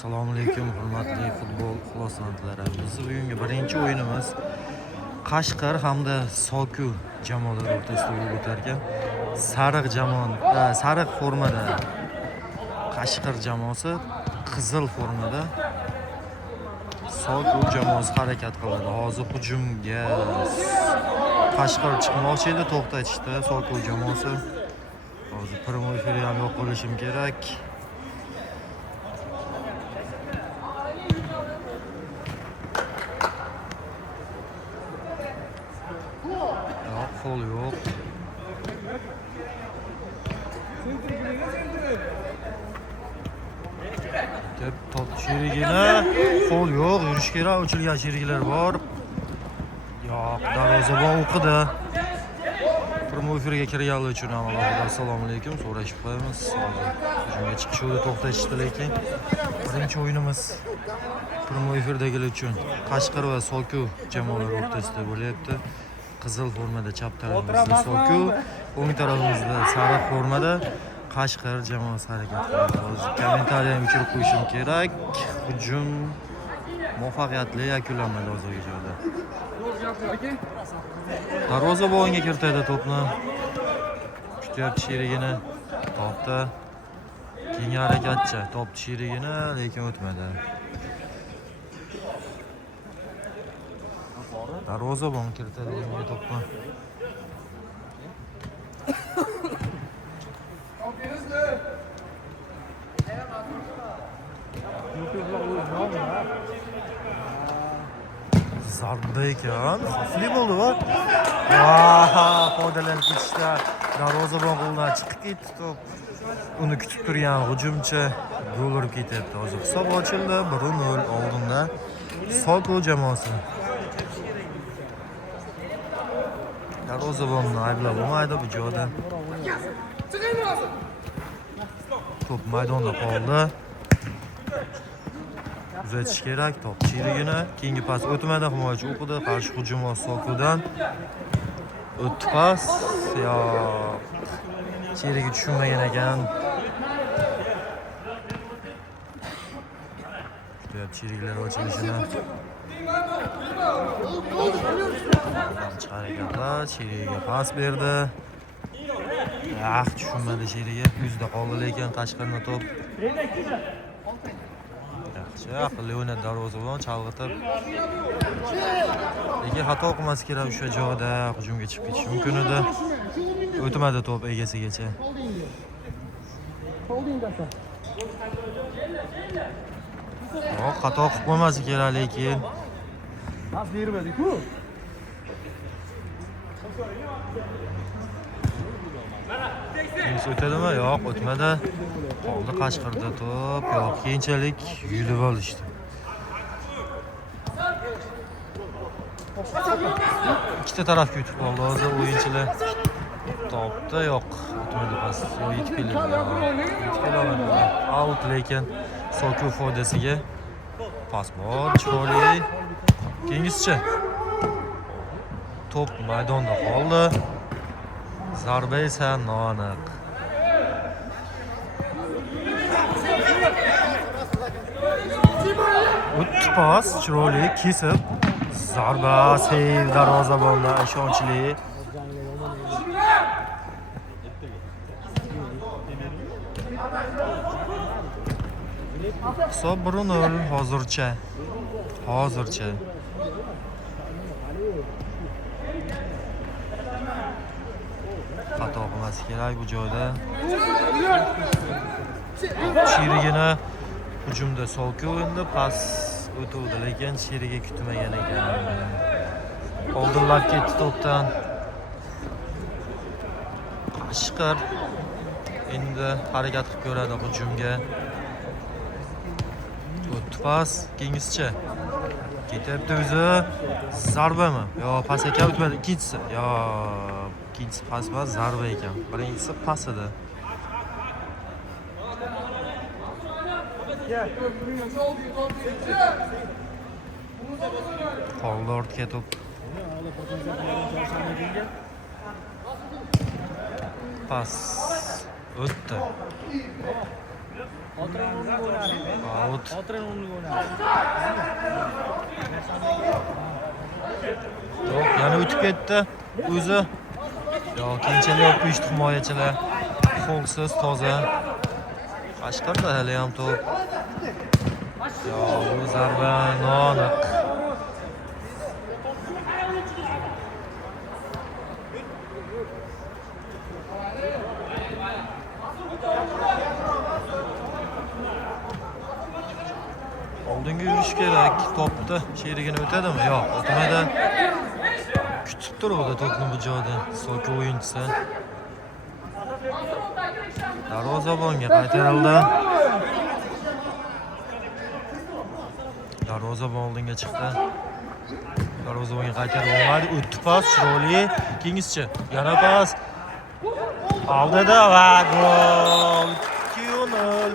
Assalomu alaykum, hurmatli futbol ixlosmandlari. Bizning bugungi birinchi o'yinimiz Qashqar hamda Soku jamoalari o'rtasida bo'lib o'tar ekan. Sariq formada Qashqar jamoasi, qizil formada Soku jamoasi harakat qiladi. Hozir hujumga Qashqar chiqmoqchi edi, to'xtatishdi Soku jamoasi. Hozir prямой efirni ham yo'q qilishim kerak. Fol yo'q. Deb top sherigini, fol yo'q, yurish kerak, ochilgan sheriklar bor. Yo'q, darvozabon o'qidi. Prямой efirga kirganlar uchun ham assalomu alaykum so'rashib qo'yamiz. Hujumga chiqishni to'xtatishdi, lekin birinchi o'yinimiz prямой efirdagilar uchun Qashqar va Soku jamoalari o'rtasida bo'lyapti. Qizil formada chap tarafimizda Soku, o'ng tarafimizda sariq formada Qashqar jamoasi harakat qiladi. Hozir kommentariyani o'chirib qo'yishim kerak. Hujum muvaffaqiyatli yakunlanmadi hozirgi joyda. Darvozabonga kiritadi to'pni. Kutyapti sherigini, topdi. Keyingi harakatchi topdi sherigini, lekin o'tmadi. Darvozabon kiritadi o'yinga to'pni. Zarba ekan, xavfli bo'ldi va foydalanib ketishdi. Darvozabon qo'ldan chiqib ketdi to'p. Uni kutib turgan hujumchi gol urib ketyapti. Hozir hisob ochildi, 1-0 oldinda Soku jamoasi. Darvozabonni ayblab bo'lmaydi bu joyda. To'p maydonda qoldi. Uzatish kerak, top chirigini. Keyingi pas o'tmadi, himoyachi o'qidi. Qarshi hujum Sokudan. O'tdi pas. Chirigi tushunmagan ekan. Kutayapti chiriklar ochilishini. Harakatlar, chirigiga pas berdi. Tushunmadi chirigi. Yuzda qoldi, lekin Qashqarning to'p. Yaxshi, aqlli o'ynadi darvozabon, chalg'itib. Lekin xato qilmasi kerak o'sha joyda, hujumga chiqib ketish mumkin edi. O'tmadi to'p egasigacha. Yo'q, xato qilib qo'ymasi kerak, lekin pas bermadi-ku. O'tadimi? Yo'q, o'tmadi. Qoldi Qashqarda to'p. Yo'q, keyinchalik yulib olishdi. Ikkita tarafga yutib qoldi hozir o'yinchilar. Topdi, yo'q, o'tmadi pas. Yo'q, yetib keladi. Out, lekin Soku foydasiga pas bor, chiroyli. Keyingisicha. To'p maydonda qoldi. Zarba esa noaniq. O'tdi pas, chiroyli kesib. Zarba, seyv darvozabonda ishonchli. Hisob 1-0 hozircha. Xato qilmasi kerak bu joyda. Sherigini hujumda Soku o'yindi, pas o'tuvdi, lekin sheriga kutmagan ekan. Oldinlab ketdi to'pdan. Qashqar endi harakat qilib ko'radi hujumga. O'tdi pas, keyingisicha. Ketyapti o'zi. Zarbami? Yo, pas ekan, o'tmadi. Ikkinchisi. Yo, ikkinchisi pas emas, zarba ekan. Birinchisi pas edi. Qoldi ortga to'p. Pas o'tdi. Out. Yo'q, yana o'tib ketdi. O'zi. Yo'q, keyinchalik o'pishdi himoyachilar. Folsiz toza. Qashqarda hali ham to'p. Yo'q, bu zarba noaniq. Oldinga yurish kerak. Topdi. Sherigini o'tadimi? Yo'q, o'tmadi. Kutib turuvdi to'pni bu joyda. So'ki o'yinchisi. Darvozabonga qaytarildi. Darvozabon oldinga chiqdi. Darvozabonga qaytarib olmadi. O'tdi pas, chiroyli. Keyingischi. Yana pas. Oldida va gol. 2-0.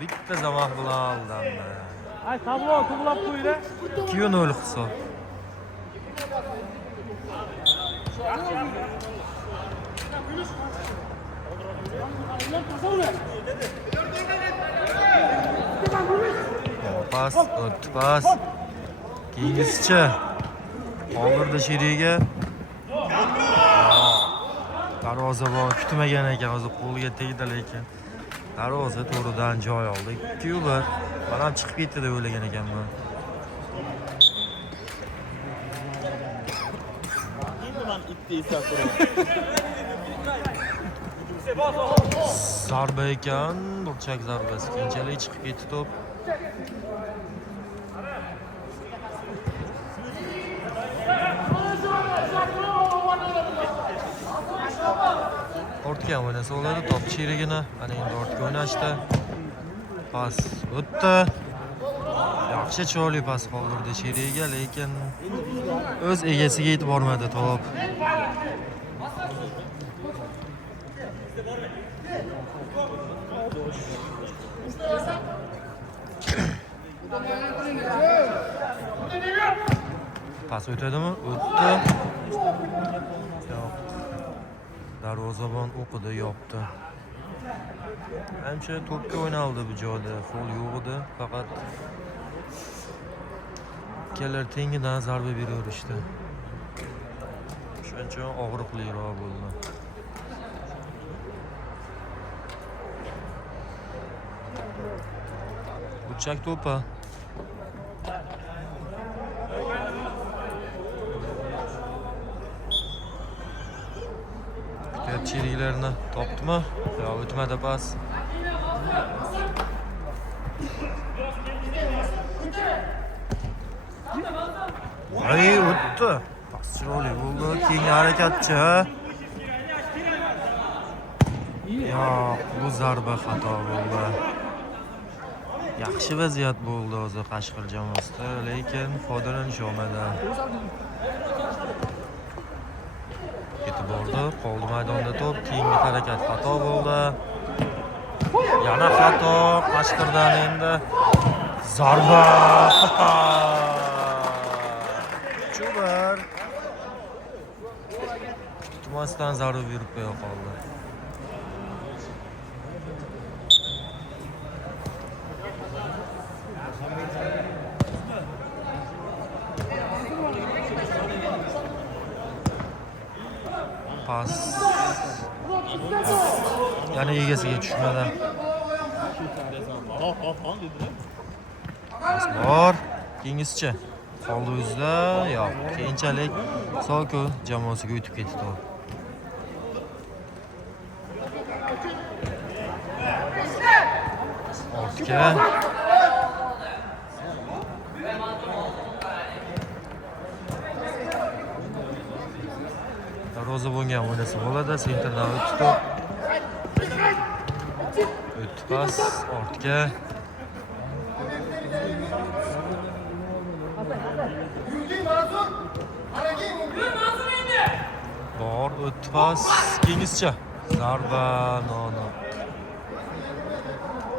Bitta zamoq bilan aldimda. Ay, tablo to'g'lab qo'ydi. 2-0 hisob. Pas, o'tdi pas. Keyingisicha. Qoldirdi Sheriga. Darvozabon kutmagan ekan, o'zi qo'liga tegdi lekin. Darvoza to'g'ridan joy oldi. 2-1. Mana ham chiqib ketdi deb o'ylagan ekanman. Zarba ekan, burchak zarbasi. Keyinchalik chiqib ketdi to'p. Ortga o'ynasa bo'ladi, top cherigini. Mana endi ortga o'ynashdi. Pas o'tdi. Yaxshi chiroyli pas qoldirdi cheriga, lekin o'z egasiga yetib bormadi top. Pas o'tadimi? O'tdi. Yo'q. Darvozabon o'qidi, yopdi. Ancha to'pga o'ynaldi bu joyda. Fol yo'q edi, faqat ikkalar tengidan zarba beraverishdi. Shuncha og'riqliroq bo'ldi. Burchak to'pi. Cheriklarni topdimi? Yo'q, o'tmadi pas. Ay, o'tdi. Pas chiroyli bo'ldi. Keyingi harakatchi. Yo'q, bu zarba xato bo'ldi. Yaxshi vaziyat bo'ldi o'zi Qashqar jamoasida, lekin foydalanish olmadi. Ketib bordi, qoldi maydonda to'p. Keyingi harakat xato bo'ldi. Yana xato Qashqardan endi. Zarba! Chubar. Tutmasdan zarba berib qo'ya qoldi. Pas. Yana egasiga tushmadi. Pas bor. Keyingisicha. Qoldi o'zida. Yo'q. Keyinchalik Soko jamoasiga o'tib ketdi. Ortga. Darvozabonga o'ynasa bo'ladi. Sentrdan o'tdi. O'tdi pas ortga. Bor o'tdi pas. Keyingisicha. Zarba noaniq.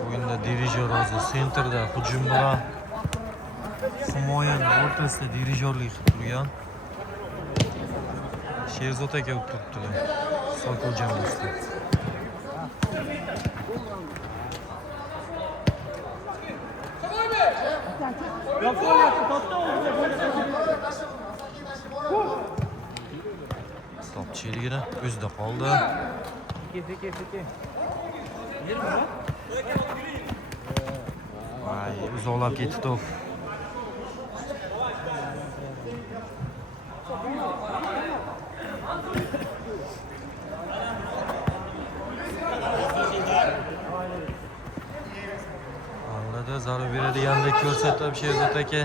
O'yinda dirijor o'zi sentrda hujum bilan himoyaning o'rtasida dirijorlik qilib turgan. Sherzod aka o'tiribdilar. Sokol jamoasida. Top çeyrigini o'zida qoldi. Seki. Vay, uzoqlab ketdi top. Anladı, zarur beredigandek ko'rsatib Sherzod aka.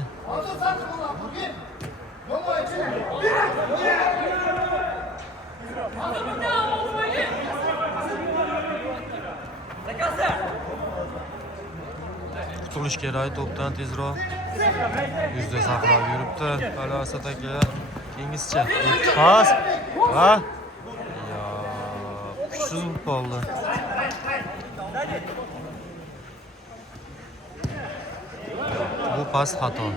Qutulish kerak to'pdan tezroq. Yuzda saqlab yuribdi. Asad aka. Keyingischa pas. Va kuchsiz bo'lib qoldi. Bu pas xato.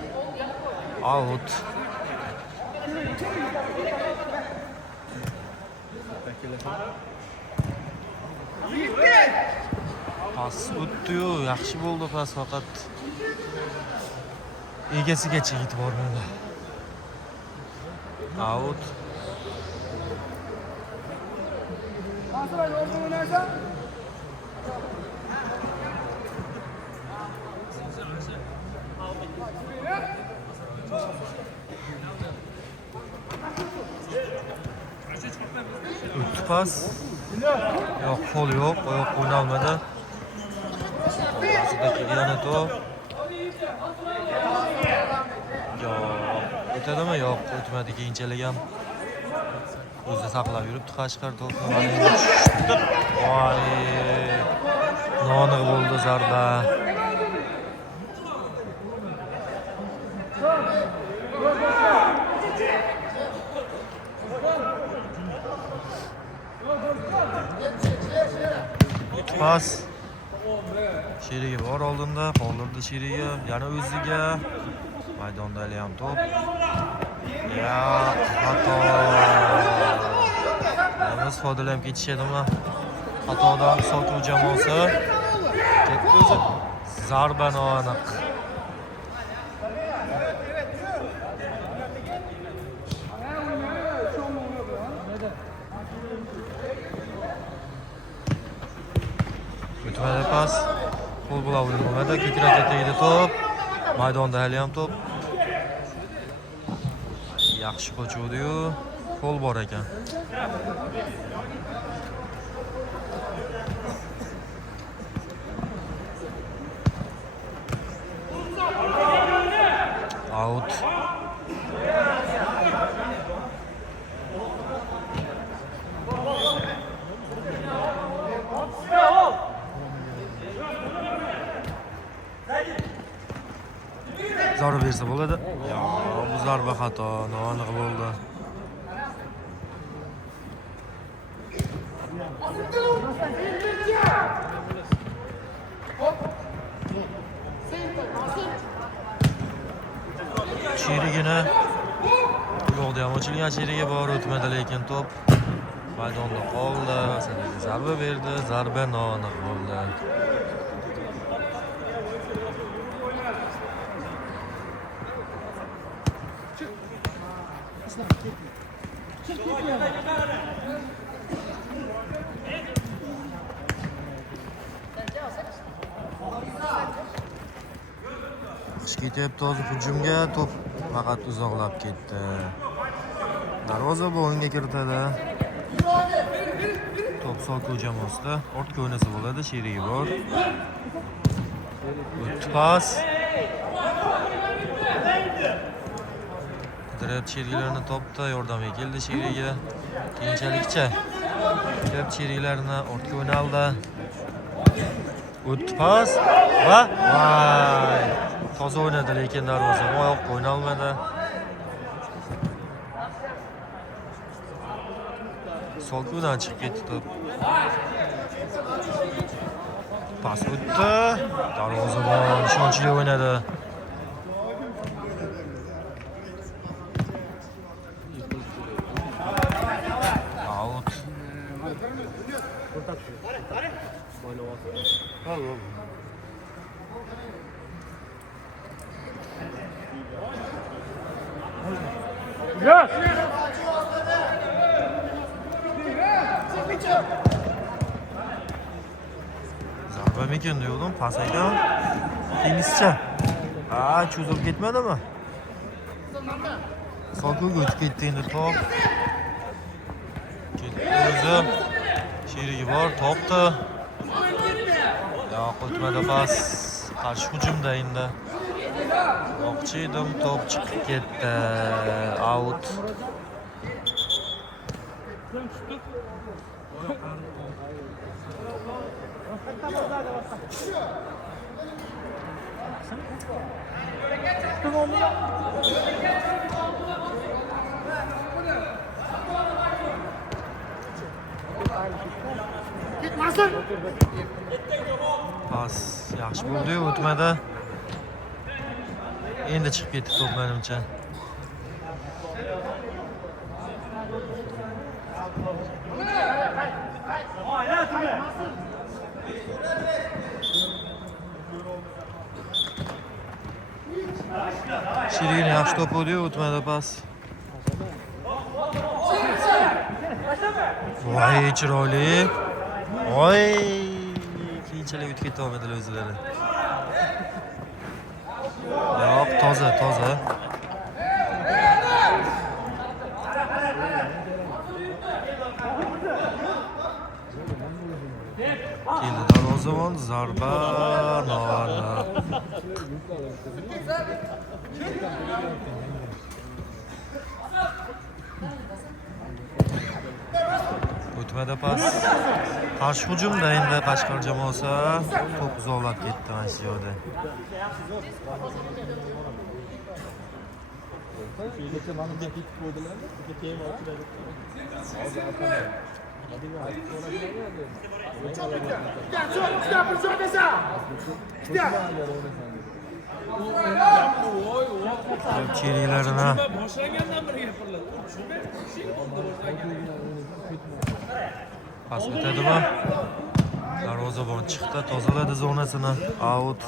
Out. Pas o'tdi-yu, yaxshi bo'ldi pas, faqat egasigacha yetib bormadi. Out. O'tdi pas. Yo'q, qo'l yo'q, oyoq o'ynalmadi. Aslidagi yana to'p. Yo'q, o'tadimi? Yo'q, o'tmadi. Keyinchalik ham o'zida saqlab yuribdi Qashqar to'pni. Mana endi tushdi. Voy! Noaniq bo'ldi zarba. Pas. Sherigi bor oldinda, qoldirdi Sherigi, yana o'ziga. Maydonda ham to'p. Ya, xato. Biz foydalanib ketishadimi? Xatodan sotuv jamoasi. Ketdi o'zi. Zarba noaniq. O'tmadi pas. Qo'l bilan o'ynamadi. Ko'krakka tegdi to'p. Maydonda hali ham to'p. Yaxshi qochuvdi-yu, qo'l bor ekan. Out. Zarba bersa bo'ladi. Yo, bu zarba xato, noaniq bo'ldi. Sherigini yo'qda ham ochilgan sherigi bor, o'tmadi lekin to'p maydonda qoldi. Zarba berdi, zarba noaniq bo'ldi. Ketyapti hozir hujumga, to'p faqat uzoqlab ketdi. Darvozabon o'yinga kiritadi. To'p Sotuv jamoasida ortga o'ynasa bo'ladi, sherigi bor. O'tdi pas. Qidirib sherigilarni topdi, yordamga keldi sherigiga. Keyinchalikcha ko'p sheriglarni ortga o'ynaldi. O'tdi pas va voy! Toza o'ynadi lekin darvozabon oyoqqa o'ynalmadi. Solkudan chiqib ketdi to'p. Pas o'tdi. Darvozabon ishonchli o'ynadi. Out. Yes. Zarba mekan diyordum. Pas aydan. Tenischi. Cho'zilib ketmadimi? Sokuga o'tib ketdi endi top. Ketdi o'zi. Sherigi bor, topdi. Yo'q, o'tmadi pas. Qarshi hujumda endi. Moqchi edim, top chiqib ketdi. Out. Pas yaxshi bo'ldi-yu, o'tmadi. Endi chiqib ketdi top menimcha. Sherigini yaxshi top bo'ldi-yu, o'tmadi pas. Voy, chiroyli. Voy, keyinchalik o'tib ketdi olmadilar o'zlari. Yo'q, toza. Keldi darvozabon, zarba, noaniq. O'tmadi pas. Qarshi hujumda endi Qashqar jamoasi to'p uzoqlab ketdi mana shu joyda. Cheriklarini pas o'tadimi? Darvozabon chiqdi, tozaladi zonasini. Out.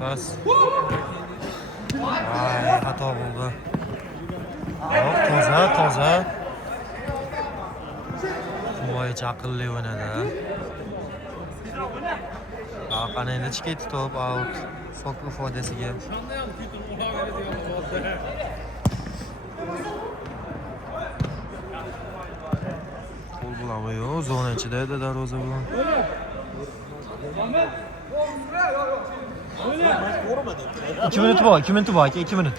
Pas. Ay, xato bo'ldi. Yo'q, toza. Himoyachi aqlli o'ynadi. Qani endi chiqib ketdi top, out. Sokuv foydasiga. Qo'l bilan yo'q, zona ichida edi darvozabon. İki minut var, 2 minut.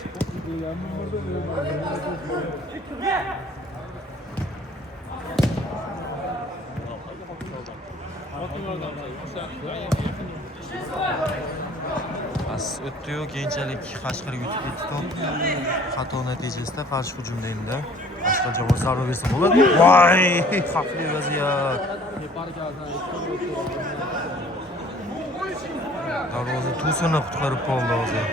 Pas o'tdi-yu, keyinchalik Qashqarga o'tib ketdi top. Xato natijasida qarshi hujumda endi. Qashqar jamoasi zarba bersa bo'ladi. Voy, xavfli vaziyat. Darvoza to'sini qutqarib qoldi hozir.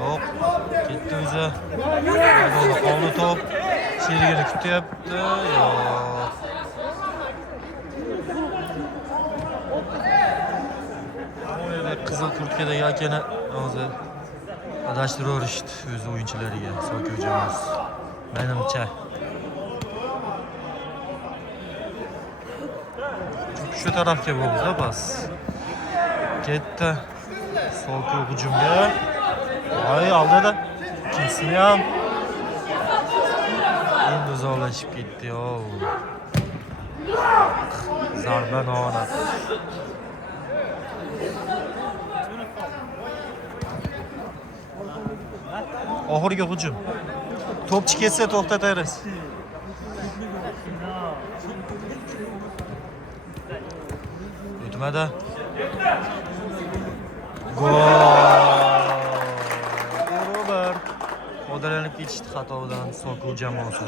Yo'q, ketdi o'zi. Qoldi top. Sherigini kutyapti. Yo'q. Qizil kurtkadagi akani hozir adashtirib o'rishdi o'z o'yinchilariga, Sokuv jamoasi. Menimcha. Shu tarafga bo'ldi pas. Ketdi. Sokuv hujumga. Voy, oldida. Ikkinchisini ham endi uzoqlashib ketdi. Zarba noaniq. Oxirgi hujum. To'pchi ketsa to'xtatamiz. O'tmadi. Gol. Robert. Foydalanib ketishdi xatodan Sokuv jamoasi.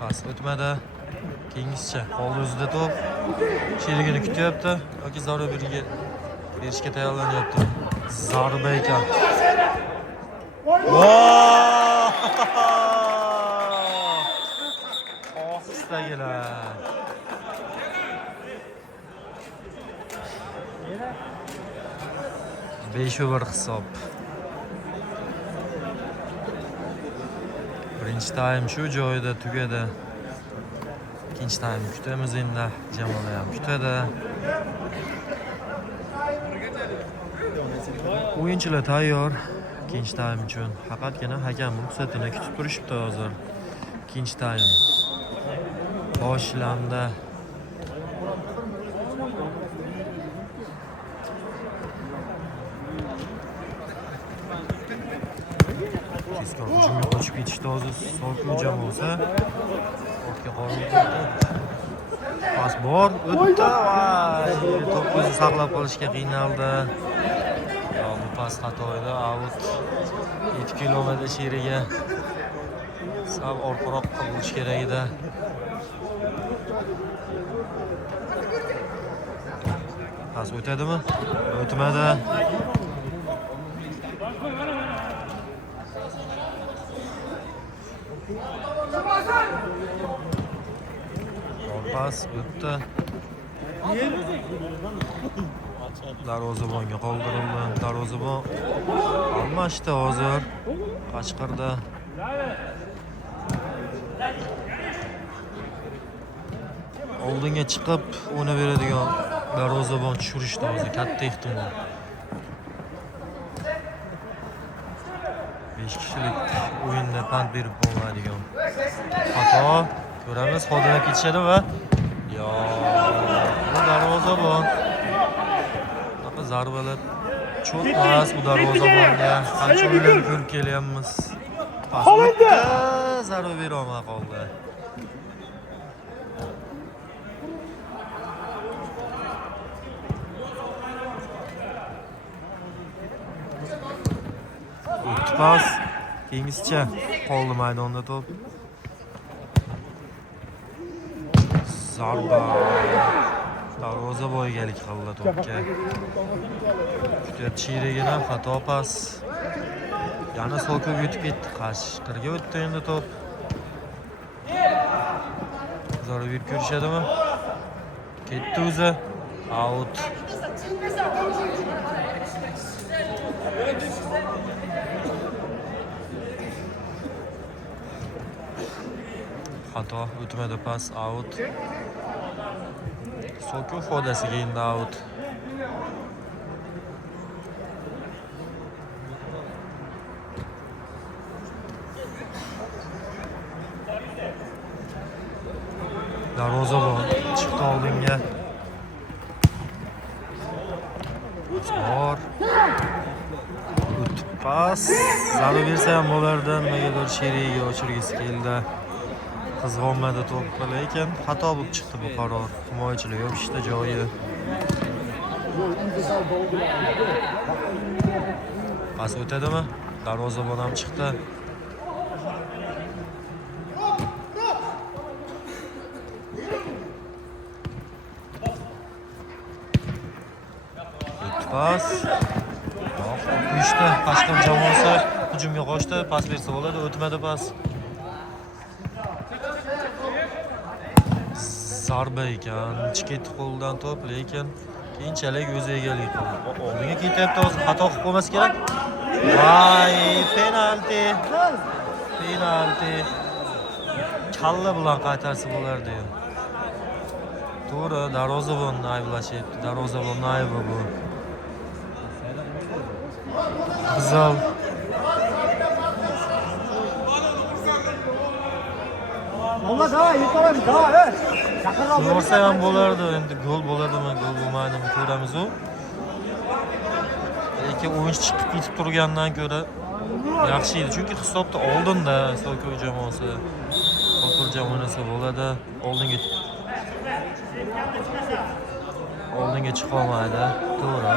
Pas o'tmadi. Keyingisicha qo'l o'zida to'p. Sherigini kutyapti yoki zarba berishga tayyorlanyapti. Zarba ekan. Ohistagina. 5-1 hisob. Birinchi taym shu joyida tugadi. İkinci taym kutamiz endi. Jamoa ham kutadi. O'yinchilar tayyor. İkinci taym uchun faqatgina hakam ruxsatini kutib turishibdi hozir. İkinci taym boshlandi. Tezkor hujumga qochib ketishdi hozir Soku jamoasi. Ortga qo'yildi. Pas bor, o'tdi. To'pni saqlab qolishga qiynaldi. Bu pas xato edi. Out. 7 kilometr sheriga sal orqaroq qilish kerak edi. Pas o'tadimi? O'tmadi. Pas o'tdi. Darvozabonga qoldirildi. Darvozabon almashdi hozir. Qashqirdi. Oldinga chiqib o'yna beradigan darvozabon tushirishdi hozir katta ehtimol. 5 kishilik o'yinda pand berib bo'lmaydigan. Xato. Ko'ramiz, xodirab ketishadi va bu darvozabon. Bunaqa zarbalar cho'tmas bu darvozabonga. Qancha o'yinlarni ko'rib kelyapmiz. Pas o'tdi, zarba bera olmay qoldi. O'tdi pas. Keyingisicha qoldi maydonda to'p. Zarba. Darvoza bo'yigalik qildi to'pga. Kutyapti Sherigini, xato pas. Yana Sokuv yutib ketdi. Qashqirga o'tdi endi to'p. Zarba berib ko'rishadimi? Ketdi o'zi. Out. Xato, o'tmadi pas, out. Sokuv foydasiga endi out. Darvozabon chiqdi oldinga. Bor. O'tib pas. Zarba bersa ham bo'lardi, nimagadir Sherigiga o'chirgisi keldi. Qizg'onmadi to'pga, lekin xato bo'lib chiqdi bu qaror. Himoyachilar yopishdi joyi. Pas o'tadimi? Darvozabon ham chiqdi. O'tdi pas. Qo'yishdi. Qashqar jamoasi hujumga qochdi. Pas bersa bo'ladi, o'tmadi pas. Zarba ekan, chiqdi qo'ldan to'p, lekin keyinchalik o'zi egalik qildi. Oldinga ketyapti, hozir xato qilib qo'ymas kerak. Voy, penalti. Penalti. Kalla bilan qaytarsa bo'lardi. To'g'ri, darvozabonni ayblashyapti. Darvozabonni aybi bu. Qizil. Olmaz ha, yıkamayız daha, evet. Olsa ham bo'lardi, endi gol bo'ladimi, gol bo'lmaydimi ko'ramiz u. Lekin o'yinchi chiqib ketib turgandan ko'ra yaxshi edi, chunki hisobda oldinda Sokuv jamoasi. Xotirjam o'ynasa bo'ladi. Oldinga chiqa olmaydi, to'g'ri.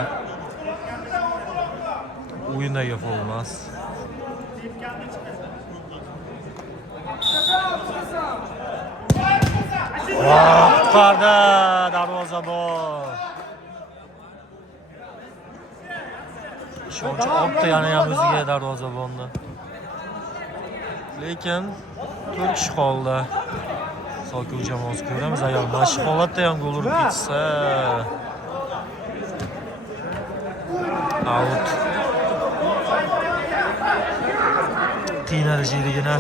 O'yindagi fol emas. Qutqardi darvozabon. Ishonch olibdi yana ham o'ziga darvozabonni. Lekin 4 kishi qoldi. Sokuv jamoasi ko'ramiz, agar mana shu holatda ham gol urib ketsa. Out. Qiynadi jerigina.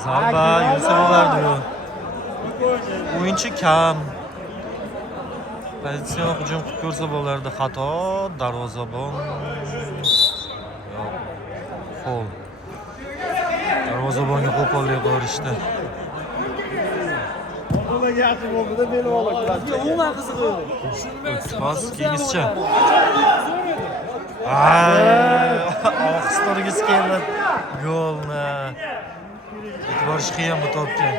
Zarba Yusufovardi. O'yinchi kam. Pozitsiya hujum qilib ko'rsa bo'lardi. Xato darvozabon. Yo'q. Foul. Darvozabonga qo'pollik qilishdi. Yaxshi bo'ldi-da beni olib. Umuman qiziq. Pas kengizcha. Oxistorgis keldi golni. E'tiborish qiyin bu topga.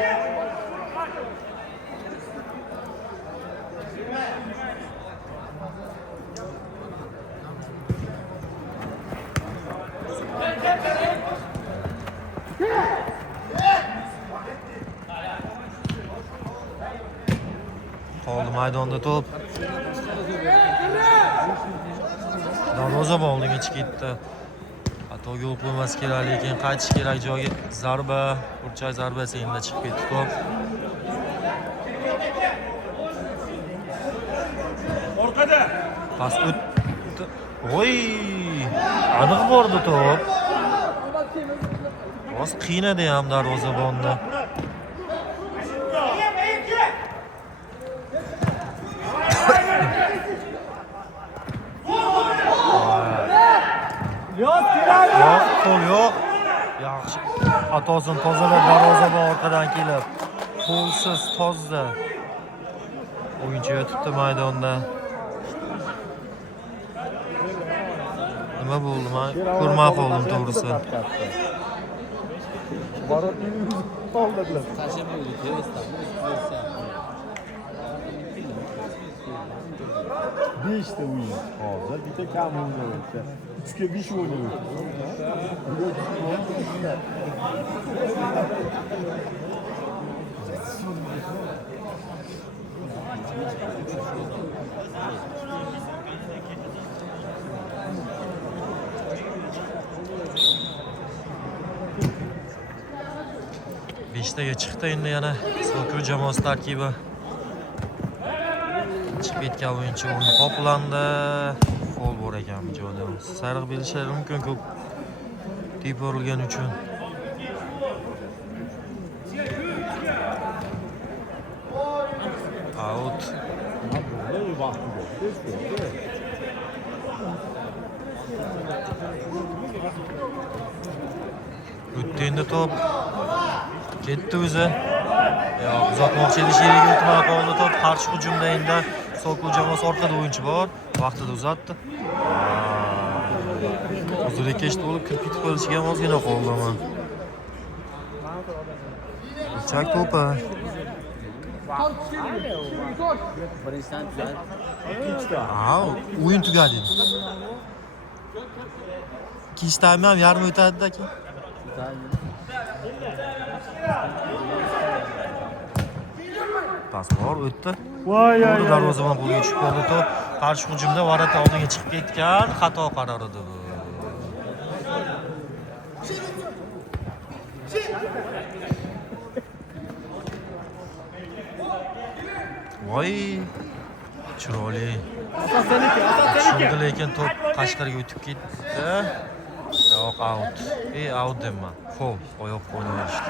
Qoldi maydonda to'p. Darvozabon oldiga chiqib ketdi. Xato yo'l qo'ymas kerak, lekin qaytish kerak joyga. Zarba, burchak zarbasi endi chiqib ketdi to'p. Orqada. Pas o'tdi. Voy! Aniq bordi to'p. Biroz qiynadi ham darvozabonni. Yo'q, kerak. Yo'q, qo'l yo'q. Yaxshi. Xatosini tozalab darvozabon orqadan kelib. Qo'lsiz toza. O'yinchi yotibdi maydonda. Nima bo'ldi? Men ko'rmay qoldim to'g'risi. Borotni qoldirdilar. Beshta o'yin hozir bitta kam o'ynayapti. 3ga 5 o'ynayapti. Beshtaga chiqdi endi yana Sokuv jamoasi tarkibi. Chiqib ketgan o'yinchi o'rni qoplandi. Foul bor ekan bu joyda. Sariq berishlari mumkin ko'p tep urilgani uchun. Out. O'tdi endi to'p. Ketdi o'zi. Yo'q, uzatmoqchi edi, sheriga o'tmay qoldi to'p. Qarshi hujumda endi Sokuv jamoasi orqada o'yinchi bor. Vaqtida uzatdi. Hozir kesh to'lib kirib ketib qolishiga ham ozgina qoldimi. Chak to'pi. Birinchidan tugadi. O'yin tugadi. Ikkinchi taym ham yarim o'tadi-da keyin. Pas bor, o'tdi. Voy, To'g'ri darvozabon qo'liga tushib qoldi to'p. Qarshi hujumda Varata oldinga chiqib ketgan. Xato qaror edi bu. Voy! Chiroyli. Shunda lekin to'p tashqariga o'tib ketdi. Yo'q, out. Out deyman. Foul. Oyoq qo'yishdi.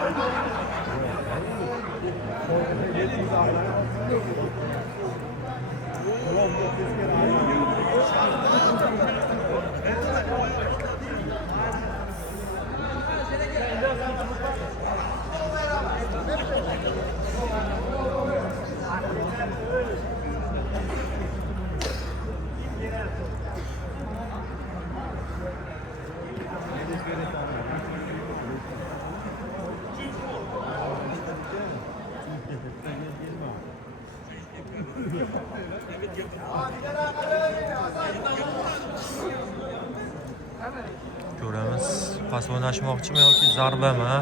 Ko'ramiz. pas o'ynashmoqchimi yoki zarbami?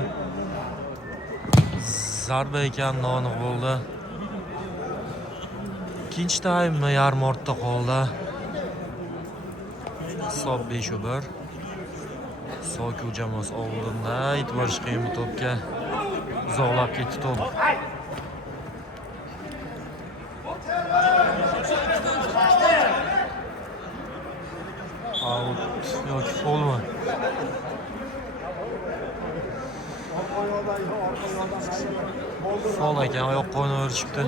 Zarba ekan, noaniq bo'ldi. Ikkinchi taymni yarim ortda qoldi. Hisob 5-1. Soku jamoasi oldinda e'tiborish qiyin bu to'pga. Uzoqlab ketdi to'p. Out yoki folmi? Fol ekan, oyoq qo'yni o'rishibdi.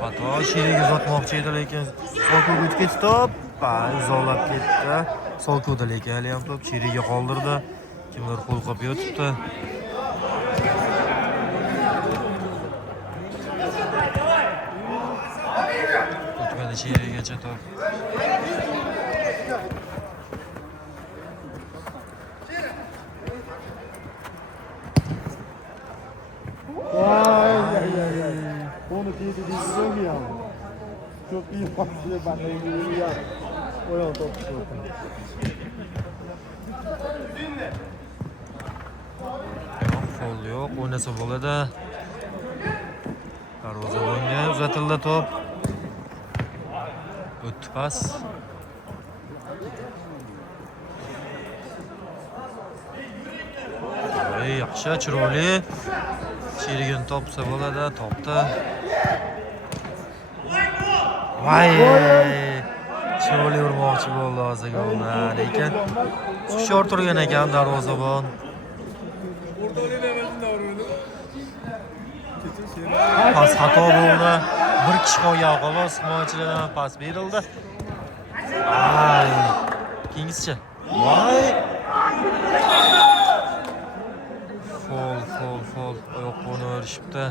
Xato, sherik uzatmoqchi edi, lekin Sokuga o'tib ketdi to'p. Uzoqlab ketdi. Sokuda lekin hali ham to'p sherigiga qoldirdi. Kimdir qo'l qo'yib yotibdi. O'tmadi sherigigacha to'p. Onu tiydi diziyor mu ya? Çok iyi başlıyor, ben de iyi ya. O yol top tutuyor. Yo'q, fol yo'q. O'ynasa bo'ladi. Darvozabonga uzatildi to'p. O'tdi pas. Yaxshi, chiroyli. Sherigini topsa bo'ladi, topdi. Voy! Chiroyli urmoqchi bo'ldi hozir golni, lekin hushyor turgan ekan darvozabon. Pas xato bo'ldi. Bir kishi qolgan xolos, himoyachilardan pas berildi. Ay! Keyingisichi. Voy! Fol. Oyoq qo'yni o'rishibdi.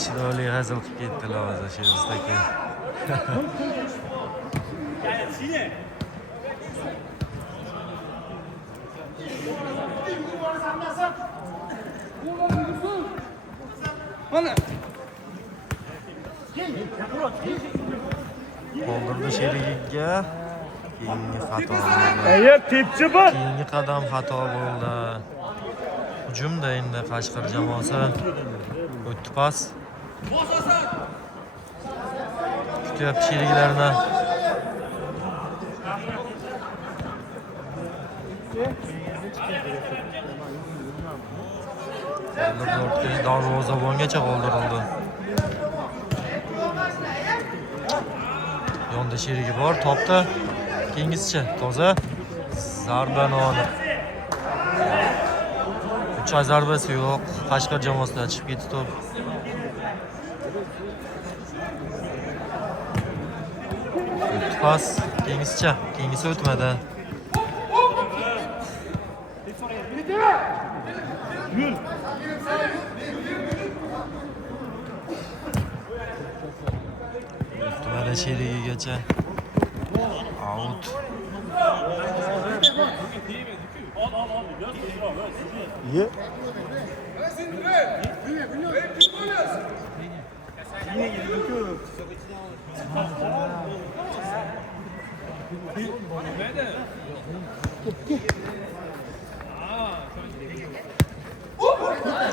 Chiroyli hazil qilib ketdilar hozir shu yerdagi. Qoldirdi sherigiga. Keyingi xato bo'ldi. Tepchi bu. Keyingi qadam xato bo'ldi. Hujumda endi Qashqar jamoasi. O'tdi pas. Kutyapti sheriklarni. Darvozabongacha qoldirildi. Yonda sherigi bor, topdi. Keyingisichi toza. Zarba noaniq. Uch zarbasi yo'q. Qashqar jamoasidan chiqib ketdi to'p. O'tdi pas. Keyingisichi. Keyingisi o'tmadi. O'tmadi sherigigacha. Out. İyi.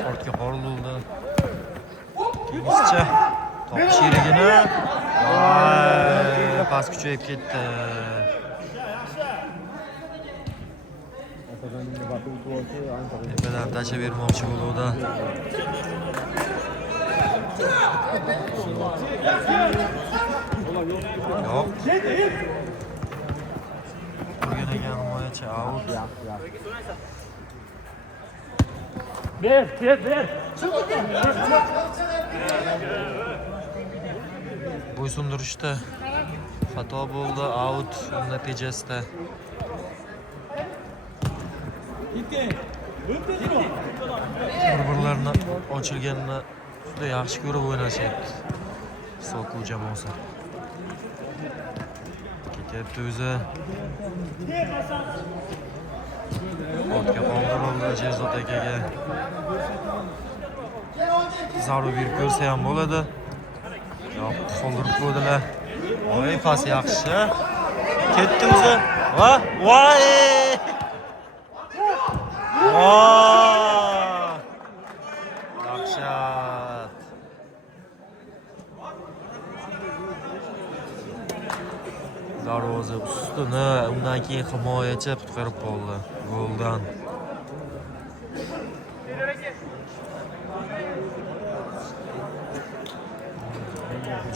Ortga qorildi. Keyingisicha top sherigini. Voy, pas kuchayib ketdi. Tepadan tashlab bermoqchi bo'luvdi. Yo'q. Turgan ekan himoyachi out. Ver. Bo'ysundirishda xato bo'ldi, out natijasida. Bir-birlarini ochilganini juda yaxshi ko'rib o'ynashyapti Soku jamoasi. Ketyapti o'zi. Ortga Sherzod akaga. Zarur berib ko'rsa ham bo'ladi. Yo'q, qoldirib qo'ydilar. Voy, pas yaxshi. Ketdi o'zi. Va, voy! Dahshat. Darvoza ustuni, undan keyin himoyachi qutqarib qoldi goldan.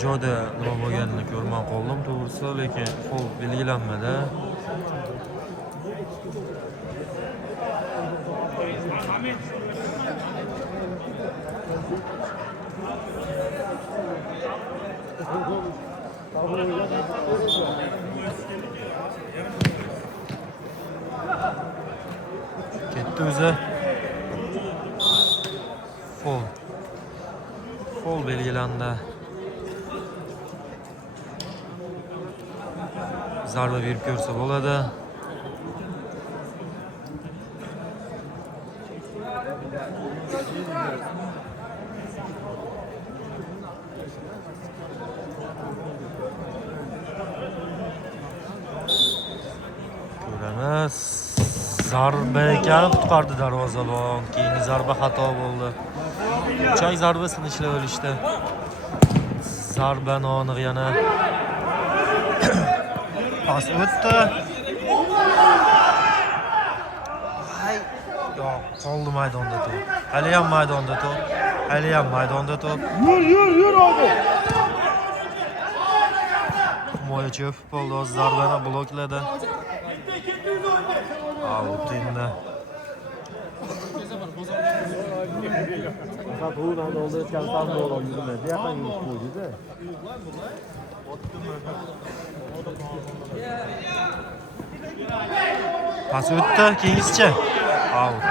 Joda nima bo'lganini ko'rmay qoldim to'g'risi, lekin qo'l belgilanmadi. Ketdi o'zi. Fol belgilandi. Zarba berib ko'rsa bo'ladi. Ko'ramiz. Zarba ekan, qutqardi darvozabon. Keyingi zarba xato bo'ldi. Choy zarbasini ishlab olishdi. Zarbani aniq yana. Pas o'tdi. Yo'q, qoldi maydonda to'p. Hali ham maydonda to'p. Yur hozir. Himoyachi o'pib qoldi, o'z zarbani blokladi. Out endi. Faqat u nanda oldayotgan Sandro yurmaydi. Yaqin yurib qo'ydi-da. Pas o'tdi, keyingisicha. Out.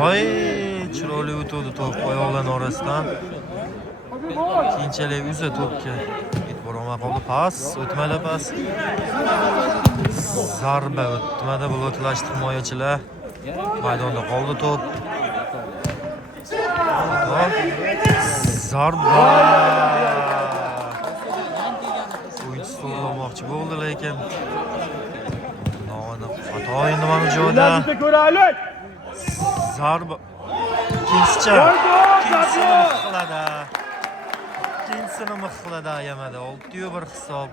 Voy, chiroyli o'tdi to'p oyoqlarning orasidan. Keyinchalik o'zi to'pga e'tibor olmay qoldi. Pas, o'tmadi pas. Zarba o'tmadi, bloklashdi himoyachilar. Maydonda qoldi to'p. Zarba. O'yinchi to'g'rilamoqchi bo'ldi, lekin xato endi mana joyda. Zarba. Ikkinchisini mixladi, yemadi. 6-1 hisob.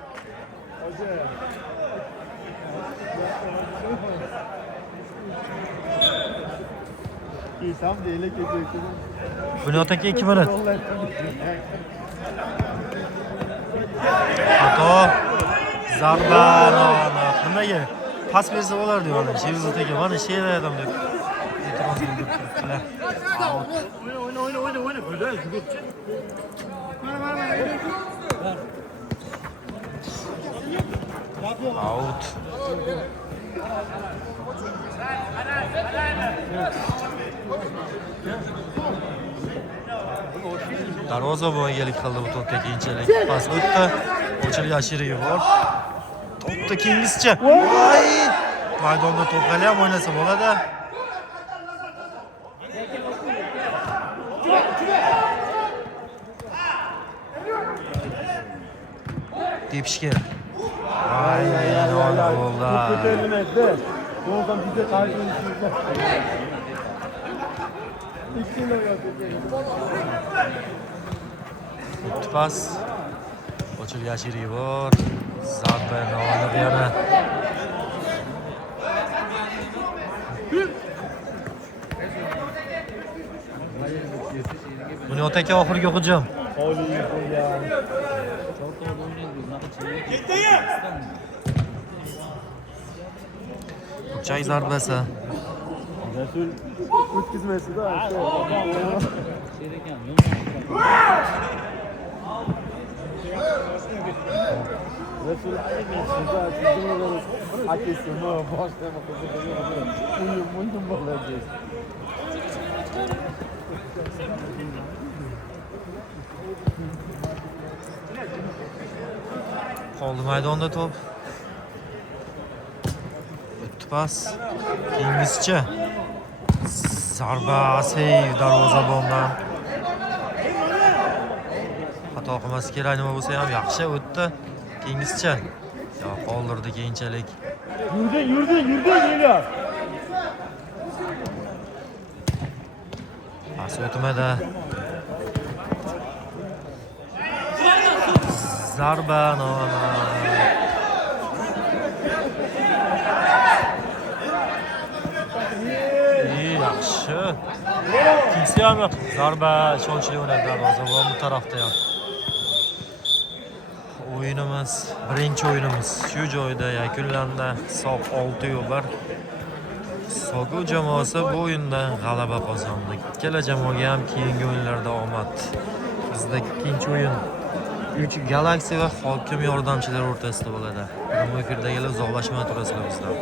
Tam değil ki. Bunyodagi 2 minut. Xato. Zarba. Nimaga? Pas bersa bo'lardi mana. Sherzod aka mana shu yerdan deb e'tiroz bildirib turibdilar. Oyna. Böyle yugurtçu. Out. Darvozabon egalik qildi bu to'pga keyinchalik. Pas o'tdi. Ochilgan sherigi bor. To'pda keyingisicha. Voy! Maydonda to'p hali ham o'ynasa bo'ladi. Tepish kerak. Ay, nima bo'ldi? Doğrudan bize karşı uçurdu. Pas. Ochilgan sherigi bor. Zarba aniq yana. Bunyod aka oxirgi hujum. Choy zarbasi. Rasul o'tkazmaysa-da. Sherikam, Rasul akasi no boshlama qildi. Uyum bo'ladi. Qoldi maydonda to'p. O'tdi pas. Keyingisicha. Zarba seyv darvozabondan. Xato qilmasi kerak nima bo'lsa ham yaxshi o'tdi. Keyingisicha. Yo, qoldirdi keyinchalik. Yurdi, Elyor. Pas o'tmadi. Zarba noma'lum. Yaxshi. Ikkinchisi ham zarba ishonchli o'ynadi darvozabon bu tarafda ham. O'yinimiz, birinchi o'yinimiz shu joyda yakunlandi. Hisob 6-1. Sogu jamoasi bu o'yinda g'alaba qozondi. Ikkala jamoaga ham keyingi o'yinlarda omad. Bizda ikkinchi o'yin 3 Galaxy va hokim yordamchilar o'rtasida bo'ladi. Bu efirdagilar uzoqlashmay turasizlar bizdan.